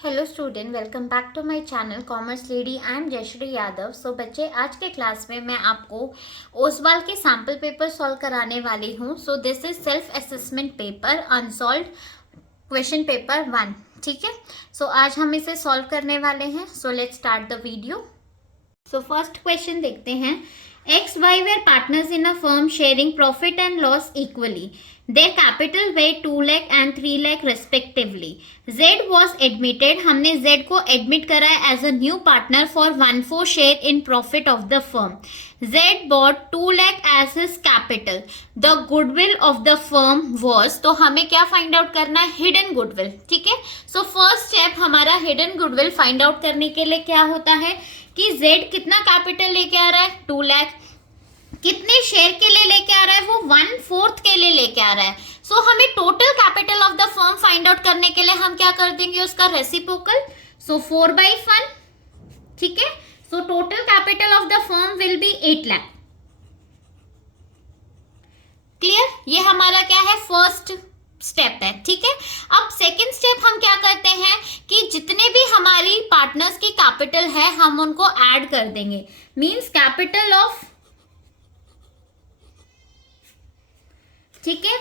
Hello student, welcome back to my channel commerce lady. I am Jayshree Yadav. So बच्चे, आज के class में मैं आपको ओसवाल के सैम्पल पेपर सॉल्व कराने वाली हूँ। So this is self assessment paper unsolved question paper 1। ठीक है, सो आज हम इसे सॉल्व करने वाले हैं। So let's start the video. So first question देखते हैं। X Y were partners in a firm sharing profit and loss equally. Their capital were 2 lakh and 3 lakh respectively. Z was admitted. हमने Z को admit करा है as a new partner for 1/4 share in profit of the firm. Z bought 2 lakh as his capital. The goodwill of the firm was, तो हमें क्या find out करना है? Hidden goodwill. ठीक है, so first step हमारा hidden goodwill find out करने के लिए क्या होता है कि Z कितना कैपिटल लेके आ रहा है? 2 लाख। कितने शेयर के लिए लेके आ रहा है? वो 1/4 के लिए लेके आ रहा है। सो हमें total capital of the firm find out करने के लिए हम क्या कर देंगे? उसका रेसिप्रोकल। सो 4/1। ठीक है, so total capital of the firm will be 8 lakh. Clear? ये हमारा क्या है? फर्स्ट स्टेप है। ठीक है, अब सेकेंड स्टेप हम क्या करते हैं कि जितने भी हमारी पार्टनर्स की कैपिटल है हम उनको ऐड कर देंगे। मींस कैपिटल ऑफ, ठीक है,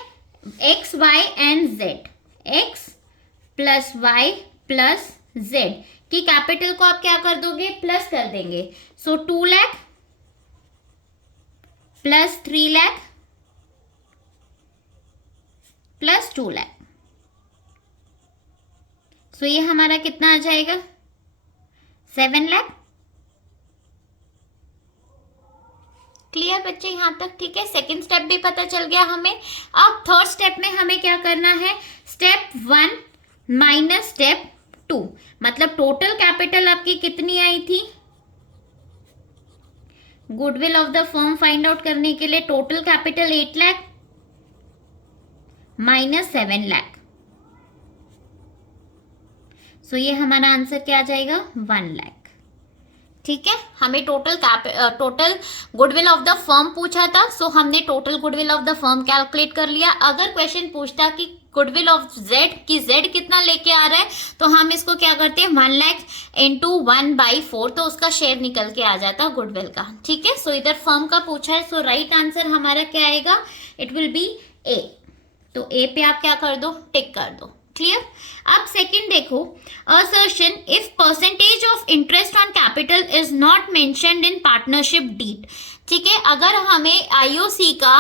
X Y and Z, X plus Y plus Z की कैपिटल को आप क्या कर दोगे? प्लस कर देंगे। So 2 lakh plus 3 lakh plus 2 lakh. So ये हमारा कितना आ जाएगा? 7 लाख। क्लियर बच्चे यहाँ तक? ठीक है, सेकंड स्टेप भी पता चल गया हमें। अब थर्ड स्टेप में हमें क्या करना है? स्टेप 1 माइनस स्टेप 2, मतलब टोटल कैपिटल आपकी कितनी आई थी? Goodwill of the firm find out करने के लिए total capital 8 lakh minus 7 lakh. So ये हमारा आंसर क्या आ जाएगा? 1 लाख। ठीक है, हमें total goodwill of the firm पूछा था, सो हमने total goodwill of the firm calculate कर लिया। अगर क्वेश्चन पूछता कि गुडविल ऑफ जेड की जेड कितना लेके आ रहा है, तो हम इसको क्या करते हैं? 1 लाख इंटू 1/4, तो उसका शेयर निकल के आ जाता गुडविल का। ठीक है, सो इधर फर्म का पूछा है, सो राइट आंसर हमारा क्या आएगा? इट विल बी ए। तो ए पे आप क्या कर दो? टिक कर दो। क्लियर? अब सेकंड देखो, assertion if percentage of interest on capital is not mentioned in partnership deed. ठीक है, अगर हमें आईओसी का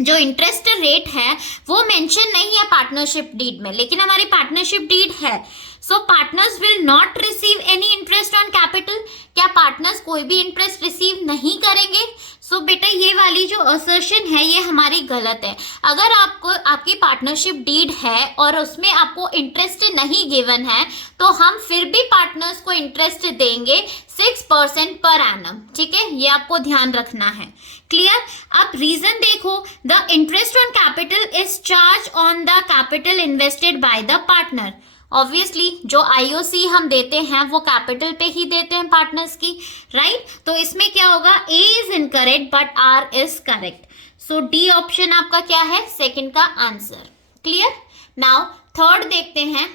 जो इंटरेस्ट रेट है वो मेंशन नहीं है पार्टनरशिप डीड में, लेकिन हमारी पार्टनरशिप डीड है, so partners will not receive any interest on capital. क्या पार्टनर्स कोई भी इंटरेस्ट रिसीव नहीं करेंगे? सो बेटा ये वाली जो असर्शन है ये हमारी गलत है। अगर आपको आपकी पार्टनरशिप डीड है और उसमें आपको इंटरेस्ट नहीं गिवन है, तो हम फिर भी पार्टनर्स को इंटरेस्ट देंगे 6% पर एनम। ठीक है, ये आपको ध्यान रखना है। क्लियर? अब रीजन देखो, the interest on capital is charge on the capital invested by the partner. Obviously जो आईओसी हम देते हैं वो कैपिटल पे ही देते हैं पार्टनर्स की, राइट? तो इसमें क्या होगा? A is incorrect but R is correct. So D option आपका क्या है? सेकंड का आंसर। क्लियर? नाउ थर्ड देखते हैं।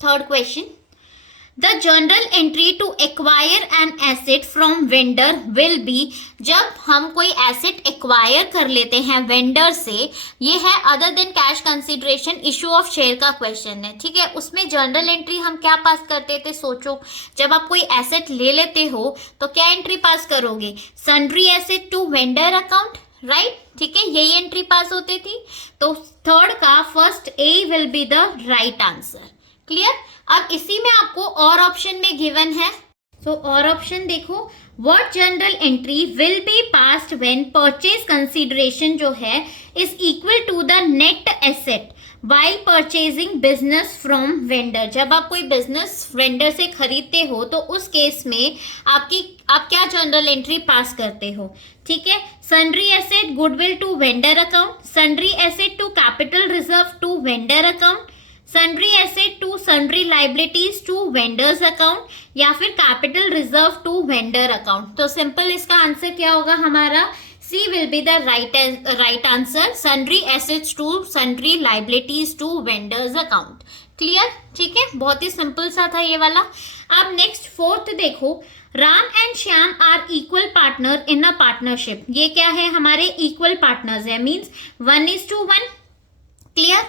Third question, the journal entry to acquire an asset from vendor will be. जब हम कोई एसेट एक्वायर कर लेते हैं वेंडर से, ये है other than cash consideration, issue of share का क्वेश्चन है। ठीक है, उसमें जनरल एंट्री हम क्या पास करते थे? सोचो, जब आप कोई एसेट ले लेते हो तो क्या एंट्री पास करोगे? Sundry asset to vendor account, right? ठीक है, यही एंट्री पास होती थी। तो थर्ड का first A will be the right answer. Clear? अब इसी में आपको और ऑप्शन में गिवन है, सो और ऑप्शन देखो, what journal entry will be passed when purchase consideration जो है is equal to the net asset while purchasing business from vendor. जब आप कोई बिजनेस वेंडर से खरीदते हो तो उस केस में आप क्या जनरल एंट्री पास करते हो? ठीक है, sundry asset goodwill to vendor account, sundry asset to capital reserve to vendor account, sundry asset to sundry liabilities to vendors account, या फिर capital reserve to vendor account. तो सिंपल इसका आंसर क्या होगा हमारा? C will be the right answer, sundry assets to sundry liabilities to vendors account. Clear, ठीक है, बहुत ही सिंपल सा था ये वाला। अब नेक्स्ट फोर्थ देखो, Ram and Shyam are equal partner in a partnership. ये क्या है, हमारे इक्वल पार्टनर्स है, means 1:1। Clear,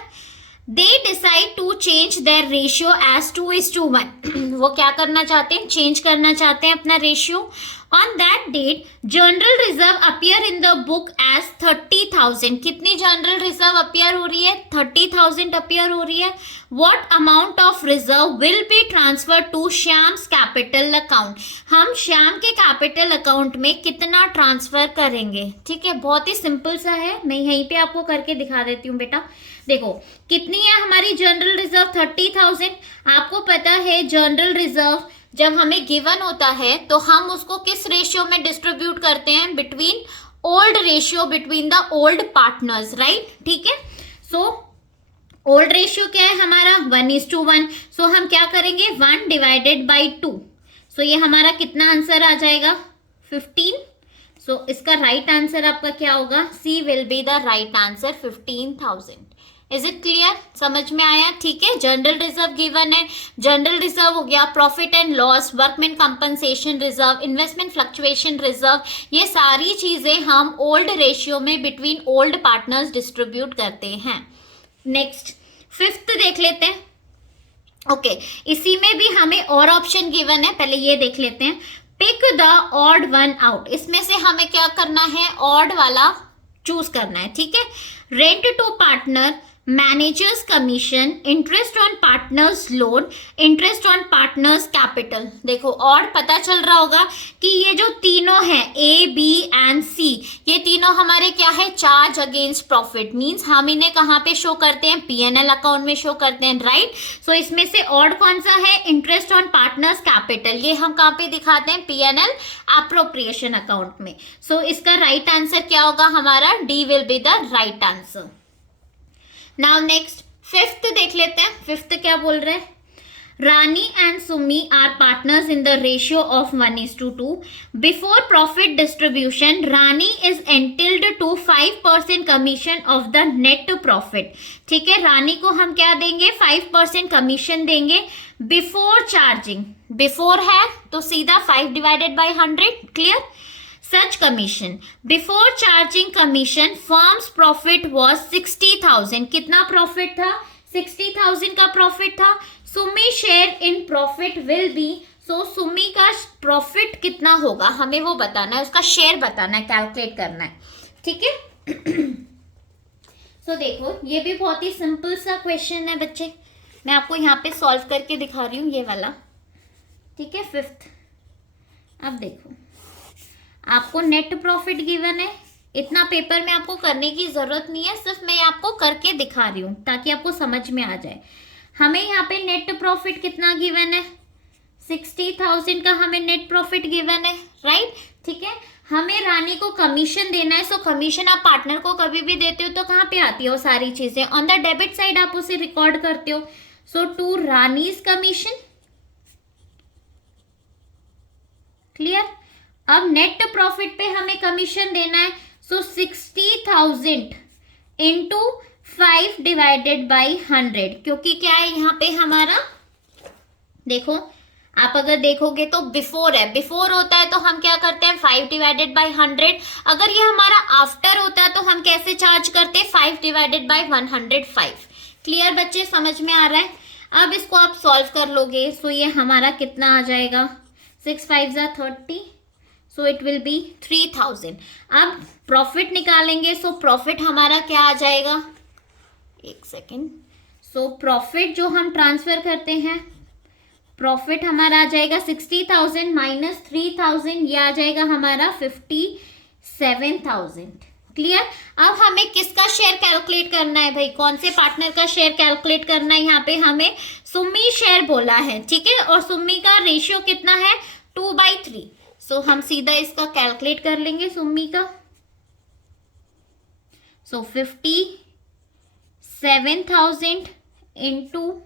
they decide to change their ratio as 2:1। वो क्या करना चाहते हैं, चेंज करना चाहते हैं अपना ratio. On that date general reserve appear in the book as 30,000। कितनी जनरल रिजर्व अपीयर हो रही है, 30,000 अपीयर हो रही है। What amount of reserve will be transfer to Shyam's capital account. हम श्याम के कैपिटल अकाउंट में कितना ट्रांसफर करेंगे, ठीक है, बहुत ही सिंपल सा है, मैं यहीं पे आपको करके दिखा देती हूँ बेटा। देखो कितनी है हमारी जनरल रिजर्व, 30,000। आपको पता है जनरल रिजर्व जब हमें गिवन होता है तो हम उसको किस रेशियो में डिस्ट्रीब्यूट करते हैं, between old ratio between the old partners, right, ठीक है। सो ओल्ड रेशियो क्या है हमारा, 1:1। सो हम क्या करेंगे, 1/2। सो ये हमारा कितना आंसर आ जाएगा, 15। सो इसका राइट आंसर आपका क्या होगा, C will be the right answer, 15,000। Is it clear, समझ में आया, ठीक है। जनरल रिजर्व गिवन है, जनरल रिजर्व हो गया, profit and loss, workman compensation reserve, investment fluctuation reserve, ये सारी चीजें हम ओल्ड रेशियो में बिटवीन ओल्ड पार्टनर्स डिस्ट्रीब्यूट करते हैं। नेक्स्ट फिफ्थ देख लेते हैं। ओके, इसी में भी हमें और ऑप्शन गिवन है, पहले ये देख लेते हैं। Pick the odd one out, इसमें से हमें क्या करना है, ऑड वाला चूज करना है, ठीक है। Rent to partner, managers commission, interest on partners loan, interest on partners capital. देखो और पता चल रहा होगा कि ये जो तीनों हैं ए बी एंड सी, ये तीनों हमारे क्या है, चार्ज अगेंस्ट प्रॉफिट, मींस हम इन्हें कहाँ पे शो करते हैं, पीएनएल अकाउंट में शो करते हैं, राइट। सो इसमें से ऑड कौन सा है, इंटरेस्ट ऑन पार्टनर्स कैपिटल, ये हम कहाँ पे दिखाते हैं, पीएनएल अप्रोप्रिएशन अकाउंट में। सो इसका राइट आंसर क्या होगा हमारा, D will be the right answer. Now next fifth देख लेते हैं। फिफ्थ क्या बोल रहे हैं, Rani and Sumi are partners in the ratio of 1:2। Before profit distribution Rani is entitled to 5% commission of the net profit. ठीक है, रानी को हम क्या देंगे, 5% कमीशन देंगे बिफोर चार्जिंग। बिफोर है तो सीधा 5/100, clear. Such commission before charging commission firm's profit was 60,000। कितना प्रॉफिट था, 60,000 का प्रॉफिट था। Sumi share in profit will be, so Sumi का प्रॉफिट कितना होगा हमें वो बताना है, उसका शेयर बताना है, कैलकुलेट करना है, ठीक है। सो देखो ये भी बहुत ही सिंपल सा क्वेश्चन है बच्चे, मैं आपको यहाँ पे सॉल्व करके दिखा रही हूँ ये वाला, ठीक है। फिफ्थ, अब देखो आपको नेट प्रॉफिट गिवन है, इतना पेपर में आपको करने की जरूरत नहीं है, सिर्फ मैं आपको करके दिखा रही हूँ ताकि आपको समझ में आ जाए। हमें यहाँ पे नेट प्रॉफिट कितना गिवन है, 60,000 का हमें नेट प्रॉफिट गिवन है, राइट, ठीक है। हमें रानी को कमीशन देना है, सो कमीशन आप पार्टनर को कभी भी देते हो तो कहाँ पे आती है वो सारी चीजें, ऑन द डेबिट साइड आप उसे रिकॉर्ड करते हो। सो टू रानीज कमीशन, क्लियर। अब नेट प्रॉफिट पे हमें कमीशन देना है, सो 60,000 इंटू 5/100, क्योंकि क्या है यहाँ पे हमारा, देखो आप अगर देखोगे तो बिफोर है, बिफोर होता है तो हम क्या करते हैं 5/100। अगर ये हमारा आफ्टर होता है तो हम कैसे चार्ज करते हैं, 5/105। क्लियर बच्चे, समझ में आ रहा है। अब इसको आप सॉल्व कर लोगे, सो ये हमारा कितना आ जाएगा, 6 5 30, सो इट विल बी 3,000। अब प्रॉफिट निकालेंगे, सो प्रॉफिट हमारा क्या आ जाएगा, एक सेकेंड। सो प्रॉफिट जो हम ट्रांसफर करते हैं, प्रॉफिट हमारा आ जाएगा 60,000 माइनस 3,000, ये आ जाएगा हमारा 57,000, क्लियर। अब हमें किसका शेयर कैलकुलेट करना है भाई, कौन से पार्टनर का शेयर कैलकुलेट करना है, यहाँ पे हमें सुमी शेयर बोला है, ठीक है। और सुमी का रेशियो कितना है, 2/3। सो हम सीधा इसका कैलकुलेट कर लेंगे सुमी का। सो 57,000 इंटू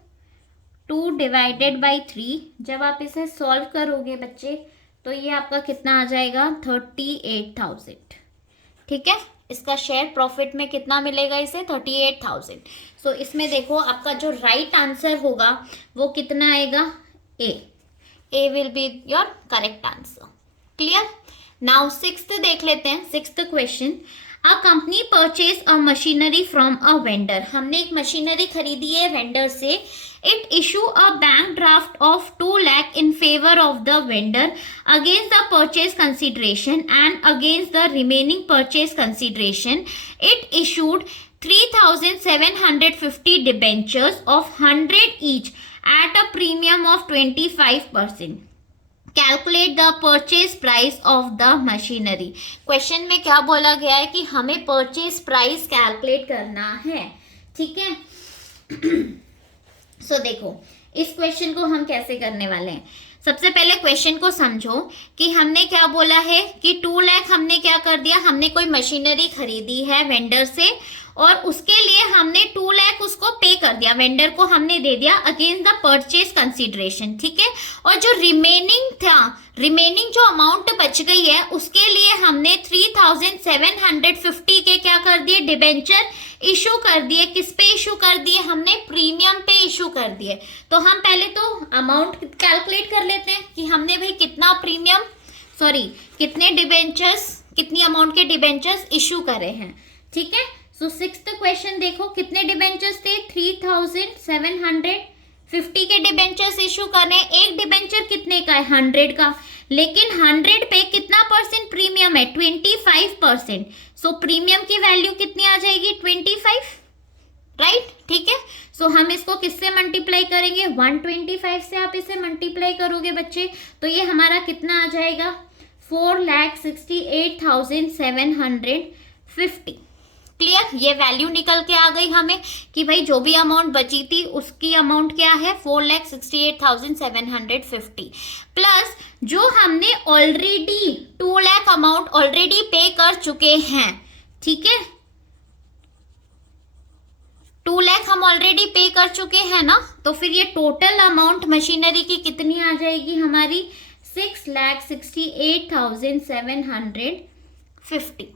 2/3, जब आप इसे सॉल्व करोगे बच्चे तो ये आपका कितना आ जाएगा, 38,000, ठीक है। इसका शेयर प्रॉफिट में कितना मिलेगा इसे 38,000। सो इसमें देखो आपका जो राइट आंसर होगा वो कितना आएगा, A will be your correct answer. Clear. Now sixth देख लेते हैं, sixth question. A company purchase a machinery from a vendor, हमने एक मशीनरी खरीदी है वेंडर से। It issue a bank draft of 2 lakh in favour of the vendor against the purchase consideration and against the remaining purchase consideration it issued 3,750 debentures of 100 each at a premium of 25%. Calculate the purchase price of the machinery. Question में क्या बोला गया है कि हमें purchase price calculate करना है। ठीक है। सो देखो इस क्वेश्चन को हम कैसे करने वाले हैं। सबसे पहले क्वेश्चन को समझो कि हमने क्या बोला है कि 2 लाख हमने क्या कर दिया, हमने कोई मशीनरी खरीदी है वेंडर से और उसके लिए हमने 2 लाख उसको पे कर दिया, वेंडर को हमने दे दिया अगेंस्ट द परचेज कंसिडरेशन। ठीक है। और जो रिमेनिंग था, रिमेनिंग जो अमाउंट बच गई है उसके लिए हमने 3,750 के क्या कर दिए, डिबेंचर इशू कर दिए। किस पे इशू कर दिए, हमने प्रीमियम पे इशू कर दिए। तो हम पहले तो अमाउंट कैलकुलेट कर लेते हैं कि हमने भाई कितना प्रीमियम कितने डिबेंचर्स, कितनी अमाउंट के डिबेंचर्स इशू करे हैं। ठीक है। सो सिक्स्थ क्वेश्चन देखो, कितने डिबेंचर्स थे, 3,750 के डिबेंचर्स इशू करने। एक डिबेंचर कितने का है, 100 का, लेकिन 100 पे कितना परसेंट प्रीमियम है, 25%। सो प्रीमियम की वैल्यू कितनी आ जाएगी, 25, राइट। ठीक है। सो हम इसको किससे मल्टीप्लाई करेंगे, 125 से आप इसे मल्टीप्लाई करोगे बच्चे, तो ये हमारा कितना आ जाएगा, 4,68,750। क्लियर। ये वैल्यू निकल के आ गई हमें कि भाई जो भी अमाउंट बची थी उसकी अमाउंट क्या है, 4,68,750 प्लस जो हमने ऑलरेडी 2 लाख अमाउंट ऑलरेडी पे कर चुके हैं। ठीक है। 2 लाख हम ऑलरेडी पे कर चुके हैं ना, तो फिर ये टोटल अमाउंट मशीनरी की कितनी आ जाएगी हमारी, 6,68,750।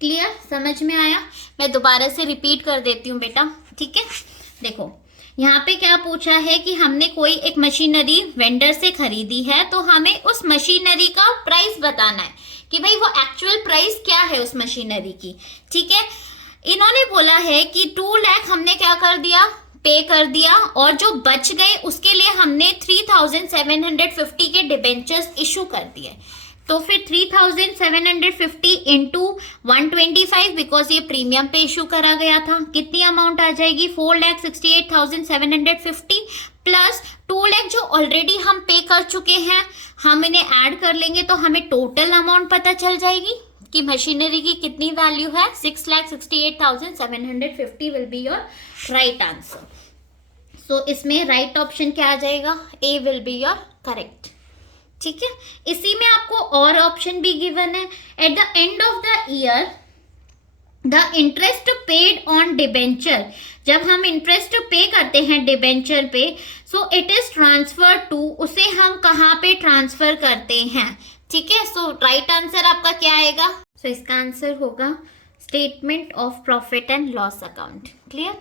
क्लियर, समझ में आया। मैं दोबारा से रिपीट कर देती हूँ बेटा। ठीक है। देखो यहाँ पे क्या पूछा है कि हमने कोई एक मशीनरी वेंडर से खरीदी है, तो हमें उस मशीनरी का प्राइस बताना है कि भाई वो एक्चुअल प्राइस क्या है उस मशीनरी की। ठीक है। इन्होंने बोला है कि 2 लाख हमने क्या कर दिया, पे कर दिया, और जो बच गए उसके लिए हमने 3,750 के डिबेंचर्स इशू कर दिए। तो फिर 3,750 इंटू 125, बिकॉज ये प्रीमियम पे इशू करा गया था, कितनी अमाउंट आ जाएगी, 4,68,750 प्लस 2 लाख जो ऑलरेडी हम पे कर चुके हैं, हम इन्हें ऐड कर लेंगे तो हमें टोटल अमाउंट पता चल जाएगी कि मशीनरी की कितनी वैल्यू है, 6,68,750 will be your right answer. So इसमें राइट ऑप्शन क्या आ जाएगा, A will be your correct. ठीक है। इसी में आपको और ऑप्शन भी गिवन है। At the end of the year the interest paid on debenture, जब हम इंटरेस्ट पे करते हैं डिबेंचर पे, so it is transfer to, उसे हम कहाँ पे ट्रांसफर करते हैं। ठीक है। सो राइट आंसर आपका क्या आएगा, सो इसका आंसर होगा statement of profit and loss account. Clear.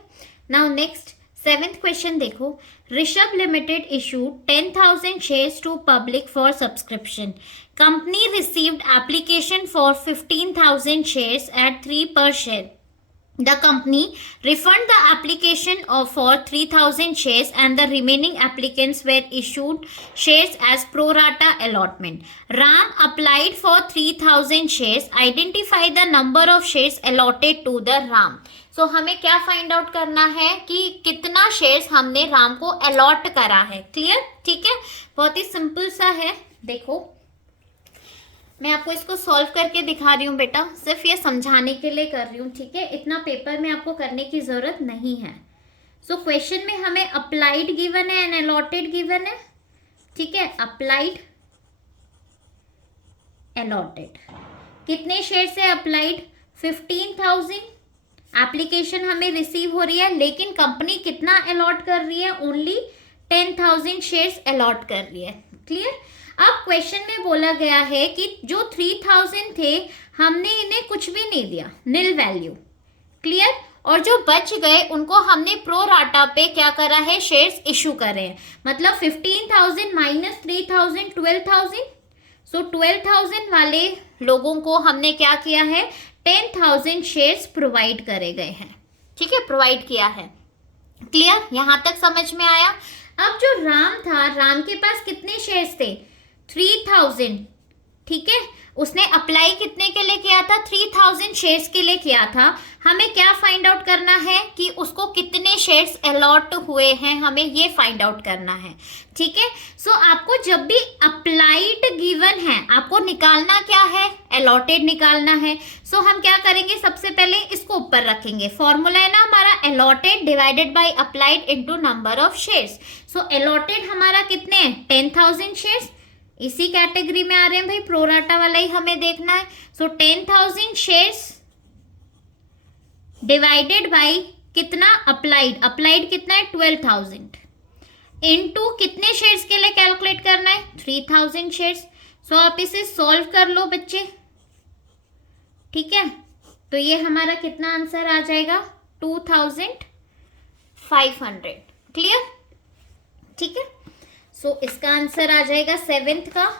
Now next 7th question देखो, Rishabh limited issued 10,000 shares to public for subscription. Company received application for 15,000 shares at 3 per share. The company refunded the application for 3,000 shares and the remaining applicants were issued shares as pro rata allotment. Ram applied for 3,000 shares. Identify the number of shares allotted to the Ram. सो हमें क्या find out करना है कि कितना shares हमने राम को allot करा है। क्लियर। ठीक है। बहुत ही सिंपल सा है। देखो मैं आपको इसको सॉल्व करके दिखा रही हूँ बेटा, सिर्फ ये समझाने के लिए कर रही हूँ। ठीक है। इतना पेपर में आपको करने की जरूरत नहीं है। सो क्वेश्चन में हमें अप्लाइड गिवन है एंड अलॉटेड गिवन है। ठीक है। अप्लाइड अलॉटेड, कितने शेयर से अप्लाइड, 15,000 एप्लीकेशन हमें रिसीव हो रही है, लेकिन कंपनी कितना अलॉट कर रही है, ओनली 10,000 शेयर्स अलॉट कर रही है। क्लियर। अब क्वेश्चन में बोला गया है कि जो 3000 थे हमने इन्हें कुछ भी नहीं दिया, नील वैल्यू, क्लियर। और जो बच गए उनको हमने प्रो राटा पे क्या करा है, शेयर्स इशू करे हैं। मतलब 15,000 माइनस 3,000 12,000, सो 12,000 वाले लोगों को हमने क्या किया है, 10,000 शेयर्स प्रोवाइड करे गए हैं, ठीक है, प्रोवाइड किया है। क्लियर, यहां तक समझ में आया। अब जो राम था, राम के पास कितने शेयर्स थे, 3,000, ठीक है। उसने अप्लाई कितने के लिए किया था, 3,000 शेयर्स के लिए किया था। हमें क्या फाइंड आउट करना है कि उसको कितने शेयर्स अलॉट हुए हैं, हमें ये फाइंड आउट करना है, ठीक है। सो आपको जब भी अप्लाइड गिवन है, आपको निकालना क्या है, अलॉटेड निकालना है। सो हम क्या करेंगे, सबसे पहले इसको ऊपर रखेंगे। फॉर्मूला है ना हमारा, allotted divided by applied into number of shares. So allotted हमारा कितने हैं, 10,000 शेयर्स, इसी कैटेगरी में आ रहे हैं भाई, प्रोराटा वाला ही हमें देखना है। सो 10,000 शेयर्स डिवाइडेड बाय कितना, अप्लाइड, अप्लाइड कितना है 12,000, इनटू कितने शेयर्स के लिए कैलकुलेट करना है, 3,000 शेयर्स। सो आप इसे सॉल्व कर लो बच्चे, ठीक है। तो ये हमारा कितना आंसर आ जाएगा, 2,500, क्लियर, ठीक है। सो इसका आंसर आ जाएगा 7th का,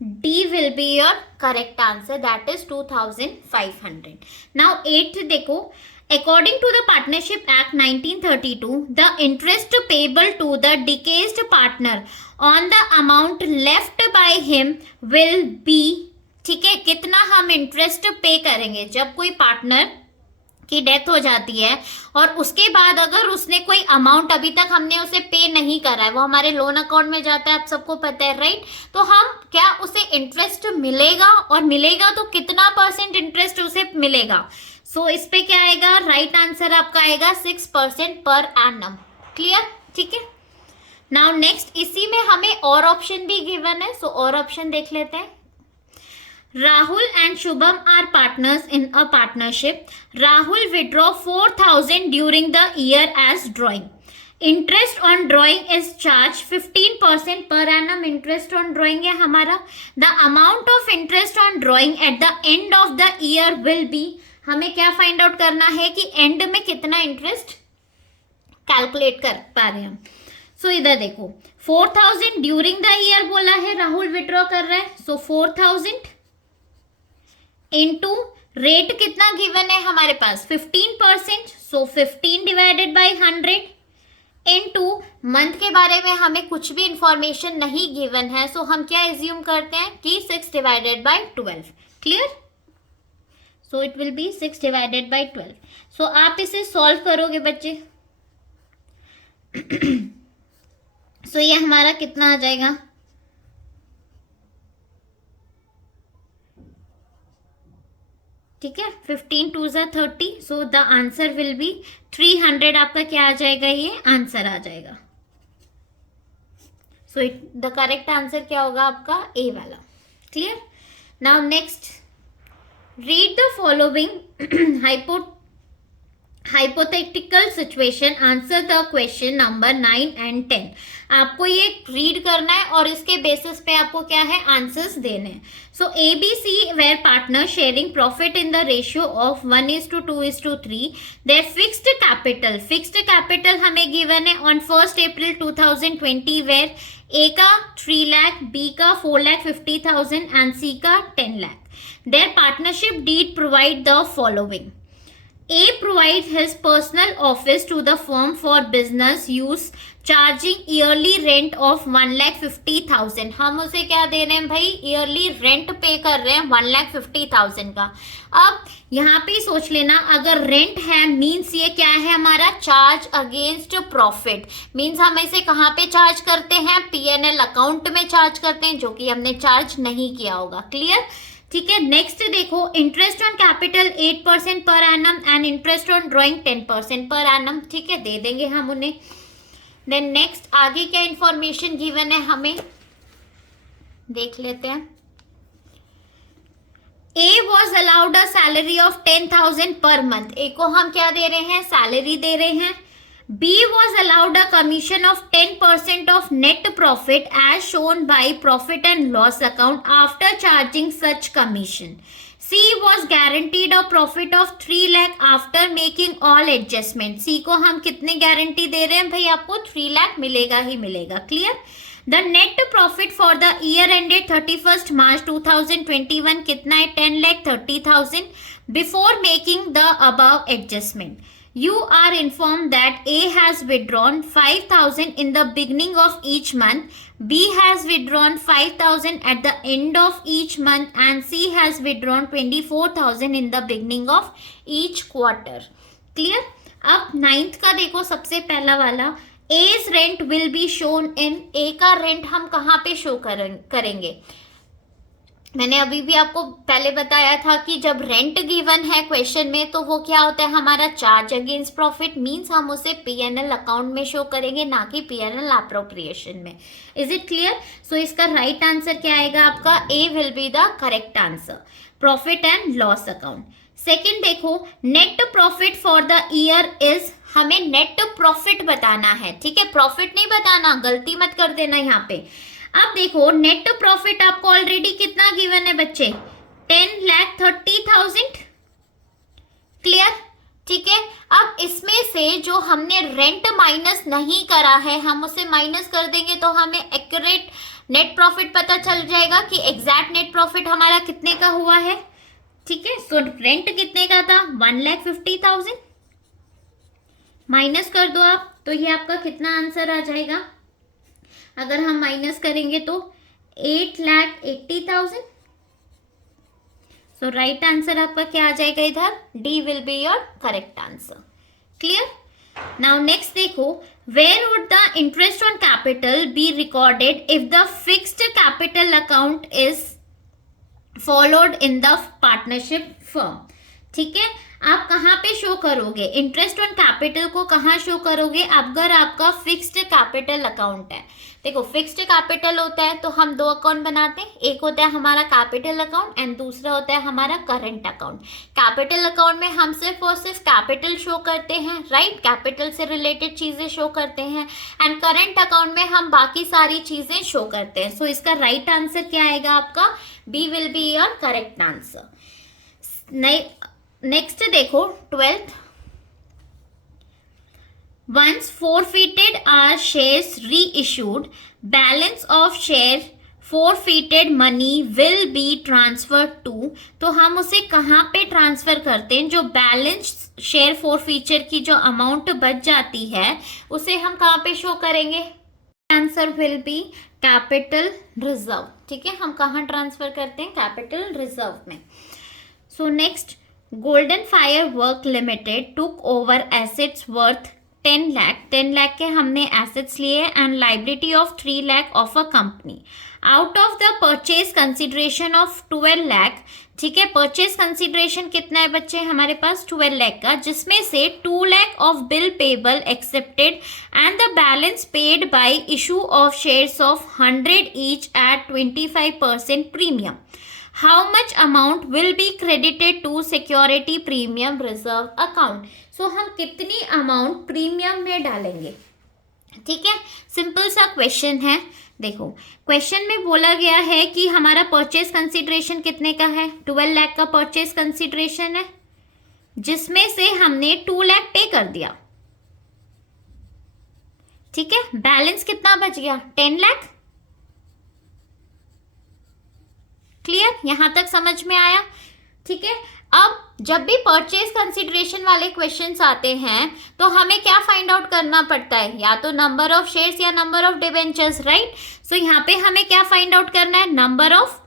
D will be your correct answer, that is 2,500। Now 8th देखो, according to the partnership act 1932 the interest payable to the deceased partner on the amount left by him will be, ठीक है। कितना हम interest पे करेंगे जब कोई partner की डेथ हो जाती है और उसके बाद अगर उसने कोई अमाउंट अभी तक हमने उसे पे नहीं करा है, वो हमारे लोन अकाउंट में जाता है, आप सबको पता है, राइट। तो हम क्या, उसे इंटरेस्ट मिलेगा, और मिलेगा तो कितना % इंटरेस्ट उसे मिलेगा। सो इस पे क्या आएगा, राइट आंसर आपका आएगा 6% पर एनम, क्लियर, ठीक है। नाउ नेक्स्ट, इसी में हमें और ऑप्शन भी गिवन है, सो और ऑप्शन देख लेते हैं। Rahul and Shubham are partners in a partnership. Rahul withdraw 4,000 during the year as drawing. Interest on drawing is charged 15% per annum. Interest on drawing है हमारा. The amount of interest on drawing at the end of the year will be, हमें क्या find out करना है कि and में कितना interest calculate कर पा रहे हैं हम। सो इधर देखो, 4,000 ड्यूरिंग द ईयर बोला है, राहुल विड्रॉ कर रहा है। सो 4,000 इनटू रेट कितना गिवन है हमारे पास, 15%, सो 15 डिवाइडेड बाय 100 इनटू मंथ के बारे में हमें कुछ भी इंफॉर्मेशन नहीं गिवन है, सो हम क्या एज्यूम करते हैं कि 6 divided by 12, clear. So it will be 6 divided by 12। सो आप इसे सॉल्व करोगे बच्चे। सो ये हमारा कितना आ जाएगा, ठीक है, 15 2 30, so the answer will be 300, आपका क्या आ जाएगा, ये आंसर आ जाएगा। सो द करेक्ट आंसर क्या होगा आपका, ए वाला, clear. Now next, read the following hypothetical situation, answer the question number 9 and 10। आपको ये रीड करना है और इसके बेसिस पे आपको क्या है, आंसर्स देने हैं। So ABC were partner sharing profit in the ratio of 1:2:3। Their fixed capital हमें गिवन है ऑन 1 April 2020, वेर ए का 3 लाख, बी का 4,50,000 एंड सी का 10 lakh. Their partnership deed provide the following. A provides his personal office to the firm for business use, charging yearly rent of 1,50,000। हम उसे क्या दे रहे हैं भाई, ईयरली रेंट पे कर रहे हैं 1,50,000 का। अब यहाँ पे सोच लेना, अगर रेंट है मीन्स ये क्या है हमारा, चार्ज अगेंस्ट प्रॉफिट, मीन्स हम इसे कहाँ पे चार्ज करते हैं, P&L अकाउंट में चार्ज करते हैं, जो कि हमने चार्ज नहीं किया होगा, क्लियर, ठीक है। नेक्स्ट देखो, interest on capital 8% per annum and interest on drawing 10% per annum, ठीक है, दे देंगे हम उन्हें। देन नेक्स्ट, आगे क्या इंफॉर्मेशन गिवन है हमें देख लेते हैं। ए was allowed a salary of 10,000 per month. ए को हम क्या दे रहे हैं, सैलरी दे रहे हैं। B was allowed a commission of 10% of net profit as shown by profit and loss account after charging such commission. C was guaranteed a profit of 3 lakh after making all adjustment. C को हम कितने guarantee दे रहे हैं भाई, आपको 3 लाख मिलेगा ही मिलेगा. Clear. The net profit for the year ended 31st March 2021 कितना है, 10,30,000 before making the above adjustment. You are informed that A has withdrawn 5,000 in the beginning of each month, B has withdrawn 5,000 at the end of each month and C has withdrawn 24,000 in the beginning of each quarter. Clear? अब 9th का देखो, सबसे पहला वाला A's rent will be shown in. A का rent हम कहाँ पे शो करेंगे. मैंने अभी भी आपको पहले बताया था कि जब रेंट गिवन है क्वेश्चन में तो वो क्या होता है हमारा चार्ज अगेंस्ट प्रॉफिट, मींस हम उसे पीएनएल अकाउंट में शो करेंगे, ना कि पीएनएल अप्रोप्रिएशन में. Is it clear. सो इसका राइट आंसर क्या आएगा आपका, A will be the correct answer, profit and loss account. Second देखो, net profit for the year is, हमें नेट प्रॉफिट बताना है. ठीक है, प्रॉफिट नहीं बताना, गलती मत कर देना यहाँ पे. अब देखो नेट प्रॉफिट आपको ऑलरेडी कितना गिवन है बच्चे, 10,30,000. क्लियर. ठीक है. अब इसमें से जो हमने रेंट माइनस नहीं करा है हम उसे माइनस कर देंगे तो हमें एक्यूरेट नेट प्रॉफिट पता चल जाएगा कि एग्जैक्ट नेट प्रॉफिट हमारा कितने का हुआ है. ठीक है. सो रेंट कितने का था, 1,50,000. माइनस कर दो आप तो ये आपका कितना आंसर आ जाएगा, अगर हम माइनस करेंगे तो 8,80,000. सो राइट आंसर आपका क्या आ जाएगा इधर, D will be your correct answer. Clear. Now next देखो, where would the interest on capital be recorded if the fixed capital account is followed in the partnership firm. ठीक है. आप कहाँ पे शो करोगे इंटरेस्ट ऑन कैपिटल को, कहाँ show करोगे अगर आपका फिक्स्ड कैपिटल अकाउंट है. देखो फिक्स्ड कैपिटल होता है तो हम दो अकाउंट बनाते हैं, एक होता है हमारा कैपिटल अकाउंट एंड दूसरा होता है हमारा करंट अकाउंट. कैपिटल अकाउंट में हम सिर्फ और सिर्फ कैपिटल शो करते हैं, राइट, कैपिटल से रिलेटेड चीजें शो करते हैं. एंड करंट अकाउंट में हम बाकी सारी चीजें शो करते हैं. सो इसका राइट आंसर क्या आएगा आपका, B will be your correct answer. Next देखो 12th, once forfeited are shares reissued, balance of share forfeited money will be transferred to. तो हम उसे कहाँ पे ट्रांसफर करते हैं, जो बैलेंस शेयर फॉरफीचर की जो अमाउंट बच जाती है उसे हम कहाँ पे शो करेंगे, answer will be capital reserve. ठीक है, हम कहाँ ट्रांसफर करते हैं, कैपिटल रिजर्व में. So next, golden fire work limited took over assets worth 10 lakh. 10 lakh के हमने एसेट्स लिए and liability of 3 lakh of a company. Out of the purchase consideration of 12 lakh. ठीक है, परचेज कंसिडरेशन कितना है बच्चे हमारे पास, 12 लाख का, जिसमें से 2 lakh of bill payable accepted and the balance paid by issue of shares of 100 each eight 25% premium. How much amount will be credited to security premium reserve account? So हम कितनी अमाउंट प्रीमियम में डालेंगे. ठीक है, सिंपल सा question है. देखो question में बोला गया है कि हमारा परचेज कंसिडरेशन कितने का है, 12 लाख का परचेज कंसिडरेशन है, जिसमें से हमने 2 लाख पे कर दिया. ठीक है, बैलेंस कितना बच गया, 10 लाख. क्लियर, यहां तक समझ में आया. ठीक है, अब जब भी परचेज कंसिडरेशन वाले क्वेश्चंस आते हैं तो हमें क्या फाइंड आउट करना पड़ता है, या तो नंबर ऑफ शेयर्स या नंबर ऑफ डिबेंचर्स, राइट. सो यहाँ पे हमें क्या फाइंड आउट करना है, number of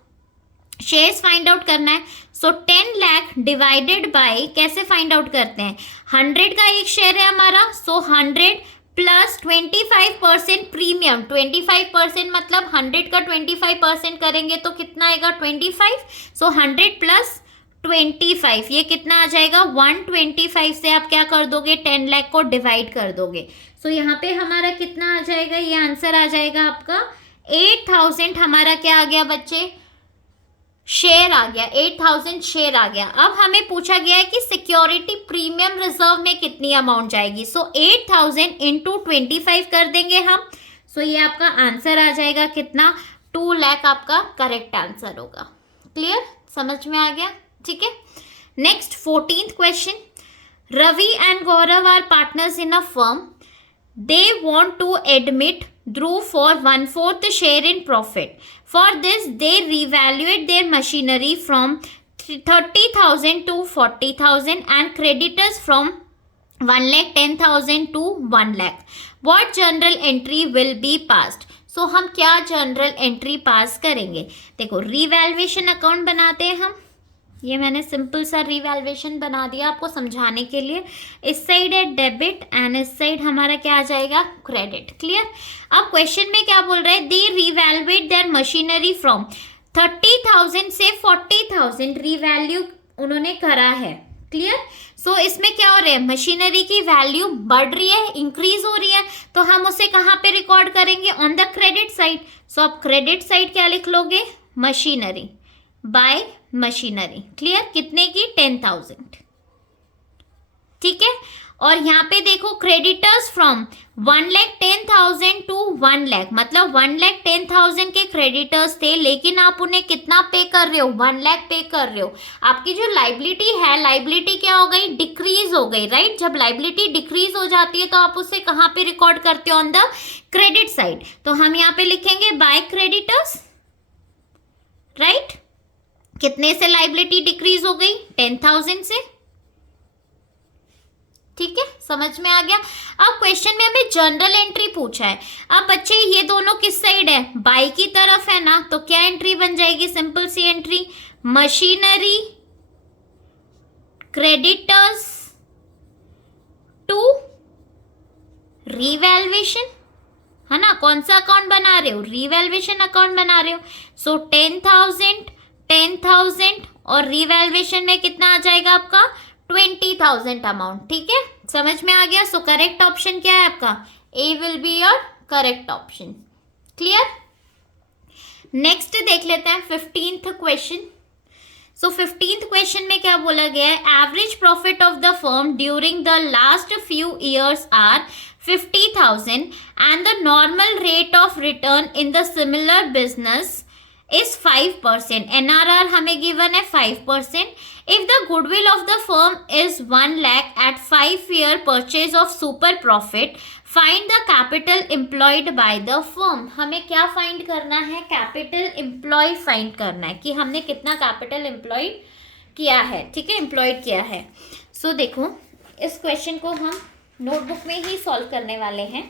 shares find out करना है. सो 10 लाख डिवाइडेड बाय, कैसे फाइंड आउट करते हैं, 100 का एक शेयर है हमारा, सो 100 प्लस 25% प्रीमियम. 25% मतलब 100 का 25% करेंगे तो कितना आएगा, 25. सो 100 प्लस 25, ये कितना आ जाएगा, 125 से आप क्या कर दोगे, 10 लाख को डिवाइड कर दोगे. सो यहाँ पे हमारा कितना आ जाएगा, ये आंसर आ जाएगा आपका 8,000. हमारा क्या आ गया बच्चे, शेयर आ गया, 8000 शेयर आ गया। अब हमें पूछा गया है कि सिक्योरिटी प्रीमियम रिजर्व में कितनी अमाउंट जाएगी। सो 8000 इंटू 25 कर देंगे हम। सो ये आपका आंसर आ जाएगा कितना, 2 लाख आपका करेक्ट आंसर होगा। क्लियर, समझ में आ गया, ठीक है। Next 14th question, Ravi and Gaurav are partners in a firm, they want to admit Dhruv for 1/4 share in profit. For this, they revaluate their machinery from 30,000 to 40,000 and creditors from 1,10,000 to 1 lakh. What journal entry will be passed? So हम क्या journal entry pass करेंगे? देखो, revaluation account बनाते हैं हम। ये मैंने simple सा रिवैल्यूएशन बना दिया आपको समझाने के लिए। इस साइड है डेबिट एंड इस साइड हमारा क्या आ जाएगा, क्रेडिट। क्लियर। अब क्वेश्चन में क्या बोल रहा है, दे रिवैल्यूएट देयर मशीनरी फ्रॉम 30,000 से 40,000 रिवैल्यू उन्होंने करा है। क्लियर। सो इसमें क्या हो रहा है, मशीनरी की वैल्यू बढ़ रही है, इंक्रीज हो रही है, तो हम उसे कहाँ पे रिकॉर्ड करेंगे, ऑन द क्रेडिट साइड। सो आप क्रेडिट साइड क्या लिख लोगे, मशीनरी बाय मशीनरी। क्लियर, कितने की, 10,000। ठीक है। और यहाँ पे देखो क्रेडिटर्स फ्रॉम 1,10,000 टू 1 लाख, मतलब 1,10,000 के क्रेडिटर्स थे, लेकिन आप उन्हें कितना पे कर रहे हो, 1 लाख पे कर रहे हो। आपकी जो लाइबिलिटी है, लाइबिलिटी क्या हो गई, डिक्रीज हो गई, राइट। जब लाइबिलिटी डिक्रीज हो जाती है तो आप उसे कहाँ पे रिकॉर्ड करते हो, ऑन द क्रेडिट साइड। तो हम यहाँ पे लिखेंगे बाय क्रेडिटर्स, राइट। कितने से लाइबिलिटी डिक्रीज हो गई, 10,000 से। ठीक है, समझ में आ गया। अब क्वेश्चन में हमें जर्नल एंट्री पूछा है। अब बच्चे ये दोनों किस साइड है, बाई की तरफ है ना, तो क्या एंट्री बन जाएगी, simple C entry, machinery creditors to revaluation, है ना। कौन सा अकाउंट बना रहे हो, रिवैल्यूएशन अकाउंट बना रहे हो। सो 10,000 और रिवैल्यूएशन में कितना आ जाएगा आपका, 20,000 अमाउंट। ठीक है, समझ में आ गया। सो करेक्ट ऑप्शन क्या है आपका, A will be your correct option. Clear. Next देख लेते हैं 15th क्वेश्चन। सो 15th क्वेश्चन में क्या बोला गया है, average profit of the firm during the last few years are 50,000 and the normal rate of return in the similar business is 5%. NRR हमें given है 5%. If the goodwill of the firm is 1 lakh at 5-year purchase of super profit, find the capital employed by the firm. हमें क्या find करना है, capital employed find करना है कि हमने कितना capital employed किया है। ठीक है, employed किया है। So देखो, इस क्वेश्चन को हम नोटबुक में ही सॉल्व करने वाले हैं।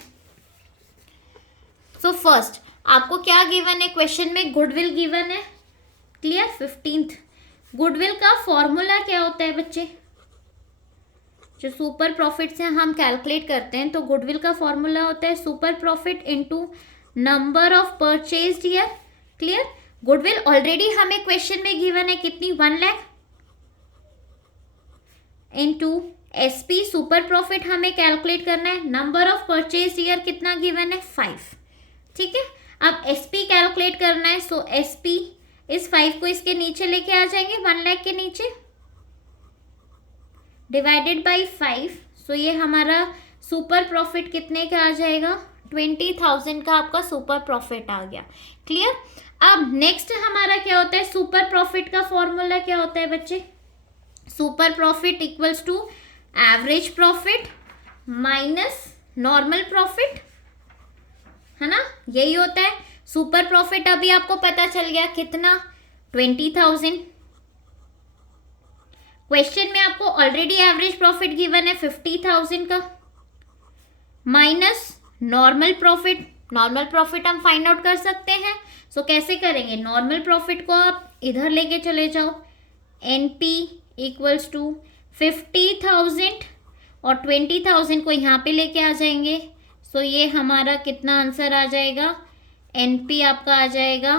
सो फर्स्ट आपको क्या गिवन है, क्वेश्चन में गुडविल गिवन है। क्लियर। 15th, गुडविल का फॉर्मूला क्या होता है बच्चे, जो सुपर प्रॉफिट से हम कैलकुलेट करते हैं, तो गुडविल का फॉर्मूला होता है super profit into number of purchased year. Clear. Goodwill already हमें क्वेश्चन में गिवन है कितनी, 1 lakh into SP super profit हमें कैलकुलेट करना है, नंबर ऑफ परचेज ईयर कितना गिवन है, 5। ठीक है, अब एसपी कैलकुलेट करना है। सो एसपी इस 5 को इसके नीचे लेके आ जाएंगे, 1 लाख के नीचे, डिवाइडेड बाय 5। सो ये हमारा सुपर प्रॉफिट कितने का आ जाएगा, 20,000 का आपका सुपर प्रॉफिट आ गया। क्लियर। अब नेक्स्ट हमारा क्या होता है, सुपर प्रॉफिट का फॉर्मूला क्या होता है बच्चे, super profit equals to average profit minus normal profit, है ना, यही होता है। सुपर प्रॉफिट अभी आपको पता चल गया कितना, 20,000। क्वेश्चन में आपको ऑलरेडी एवरेज प्रॉफिट गिवन है 50,000 का, minus normal profit. Normal profit हम फाइंड आउट कर सकते हैं। सो कैसे करेंगे, नॉर्मल प्रॉफिट को आप इधर लेके चले जाओ, एनपी इक्वल्स टू 50,000 और 20,000 को यहाँ पे लेके आ जाएंगे। सो ये हमारा कितना आंसर आ जाएगा, एनपी आपका आ जाएगा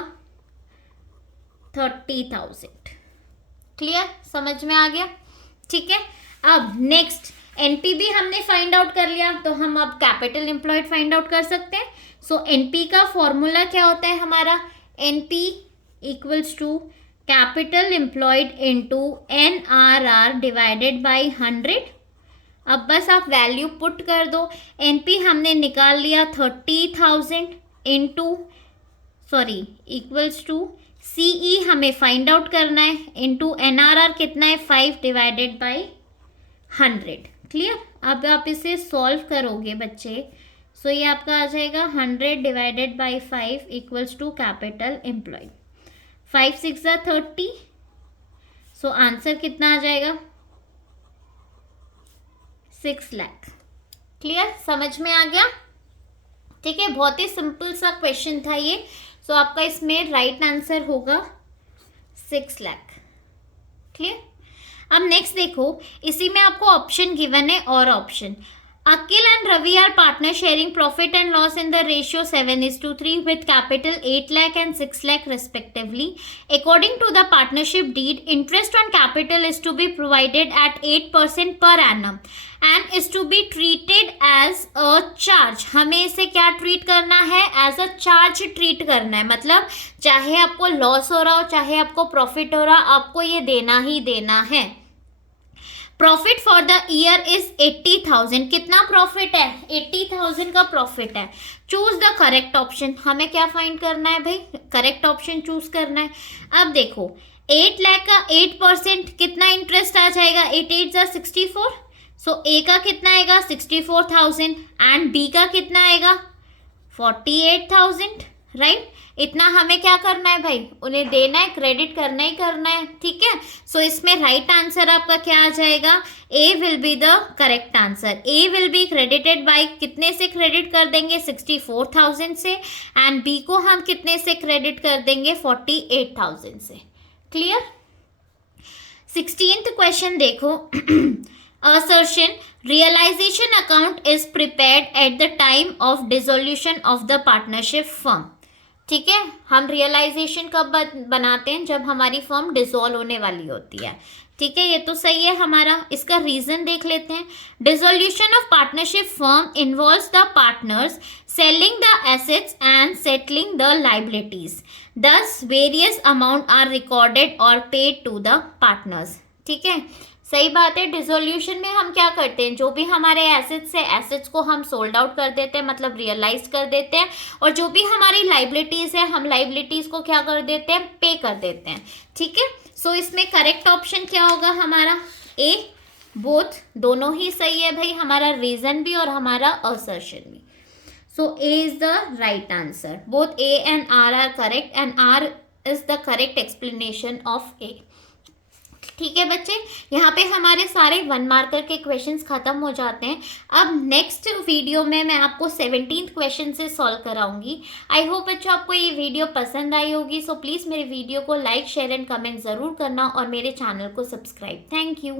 30,000। क्लियर, समझ में आ गया। ठीक है, अब नेक्स्ट एनपी भी हमने फाइंड आउट कर लिया, तो हम अब कैपिटल एम्प्लॉयड फाइंड आउट कर सकते हैं। सो एनपी का फॉर्मूला क्या होता है हमारा, NP equals to capital employed into NRR divided by 100। अब बस आप वैल्यू पुट कर दो। NP हमने निकाल लिया 30,000 इनटू इक्वल्स टू CE हमें फाइंड आउट करना है इनटू NRR कितना है 5 डिवाइडेड बाय 100। क्लियर। अब आप इसे सॉल्व करोगे बच्चे, सो ये आपका आ जाएगा 100 divided by 5 equals to capital employed. 5 6 30, so answer कितना आ जाएगा 6 लाख। क्लियर, समझ में आ गया। ठीक है, बहुत ही सिंपल सा क्वेश्चन था ये। सो आपका इसमें राइट आंसर होगा 6 लाख। क्लियर। अब नेक्स्ट देखो, इसी में आपको ऑप्शन गिवन है और option. Akhil and Ravi are partner sharing profit and loss in the ratio 7:3 with capital 8 lakh and 6 lakh respectively. According to the partnership deed, interest on capital is to be provided at 8% per annum and is to be treated as a charge. हमें इसे क्या treat करना है, as a charge treat करना है। मतलब चाहे आपको लॉस हो रहा हो चाहे आपको प्रॉफिट हो रहा, आपको ये देना ही देना है। Profit for the year is 80,000। कितना प्रॉफिट है, 80,000 का प्रॉफिट है। Choose the correct option. हमें क्या फाइंड करना है भाई, करेक्ट ऑप्शन चूज करना है। अब देखो 8 लाख का 8% कितना इंटरेस्ट आ जाएगा, 8 8 64। सो ए का कितना आएगा 64,000 एंड बी का कितना आएगा 48,000। राइट, इतना हमें क्या करना है भाई, उन्हें देना है, क्रेडिट करना ही करना है। ठीक है, सो इसमें राइट आंसर आपका क्या आ जाएगा, A will be the correct answer. A will be credited by कितने से क्रेडिट कर देंगे 64,000 से, एंड बी को हम कितने से क्रेडिट कर देंगे 48,000 से। क्लियर। 16th क्वेश्चन देखो। Assertion, realisation account is prepared at the time of dissolution of the partnership firm. ठीक है, हम रियलाइजेशन कब बनाते हैं, जब हमारी फर्म डिसॉल्व होने वाली होती है। ठीक है, ये तो सही है हमारा। इसका रीजन देख लेते हैं। Dissolution of partnership firm involves the partners selling the assets and settling the liabilities, दस वेरियस अमाउंट आर रिकॉर्डेड और पेड टू द पार्टनर्स। ठीक है, सही बात है। डिसोल्यूशन में हम क्या करते हैं, जो भी हमारे एसेट्स है, एसेट्स को हम सोल्ड आउट कर देते हैं, मतलब रियलाइज कर देते हैं, और जो भी हमारी लाइबिलिटीज है, हम लाइबिलिटीज को क्या कर देते हैं, पे कर देते हैं। ठीक है, सो इसमें करेक्ट ऑप्शन क्या होगा हमारा, ए। बोथ, दोनों ही सही है भाई, हमारा रीजन भी और हमारा असर्शन भी। So A is the right answer. Both A and R are correct and R is the correct explanation of A. ठीक है बच्चे, यहाँ पे हमारे सारे 1 मार्कर के क्वेश्चंस खत्म हो जाते हैं। अब नेक्स्ट वीडियो में मैं आपको 17th क्वेश्चन से सॉल्व कराऊंगी। आई होप बच्चों आपको ये वीडियो पसंद आई होगी। सो प्लीज़ मेरे वीडियो को लाइक शेयर एंड कमेंट ज़रूर करना और मेरे चैनल को सब्सक्राइब। Thank you.